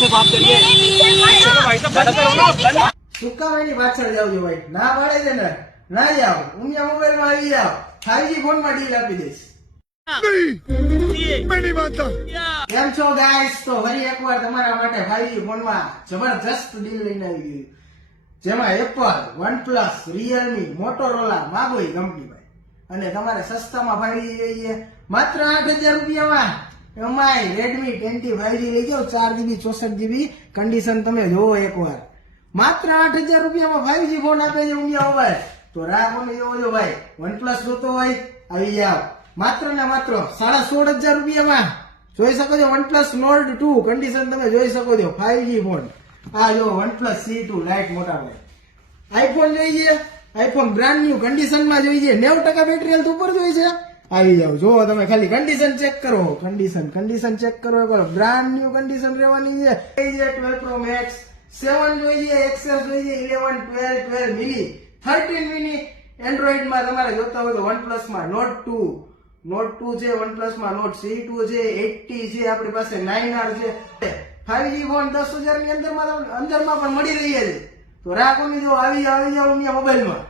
से बात करिए भाई साहब बंद करो ना સુકાવાની પાછળ જાવ છો ભાઈ ના પાડે છે ને ના જાવ ઉમિયા મોબાઈલ માં આવી જાવ 5G ફોન માં ડીલ આપી દઈશ કેમ છો ગાઈસ તો ફરી એકવાર તમારા માટે 5G ફોન માં જબરજસ્ત ડીલ લઈને આવી ગયું જેમાં એપલ OnePlus Realme Motorola માગોઈ કંપની ભાઈ અને તમારે સસ્તામાં 5G જોઈએ માત્ર 8000 રૂપિયામાં એમાંય Redmi 10T 5G લઈ જાઓ 4GB 64GB કન્ડિશન તમે જોવો એકવાર માત્ર 8000 રૂપિયામાં 5G ફોન આપે છે ઉમિયા મોબાઈલ તો રાહ કોને જોવો છો ભાઈ OnePlus જોતો હોય આવી જાવ માત્ર ને માત્ર 16000 રૂપિયામાં જોઈ શકો છો OnePlus Nord 2 કન્ડિશન તમે જોઈ શકો છો 5G ફોન આ જો OnePlus C2 લાઈટ મોટા ભાઈ આઈફોન જોઈએ આઈફોન બ્રાન્ડ ન્યુ કન્ડિશન માં જોઈએ 90% બેટરી હેલ્થ ઉપર જોઈએ છે આવી જાવ જો તમે ખાલી કન્ડિશન ચેક કરો કન્ડિશન ચેક કરો એકવાર બ્રાન્ડ ન્યુ કન્ડિશન રહેવાની છે 12 Pro Max 7 જોઈએ XS જોઈએ 11 12 મિની 13 મિની એન્ડ્રોઈડ માં તમારે જોતા હોય તો OnePlus માં Note 2 છે OnePlus માં Note C2 છે 80 છે આપણી પાસે 9R છે 5G ફોન 10000 ની અંદરમાં પણ મળી રહી છે તો રાખોની જો આવી જાવ મોબાઈલ માં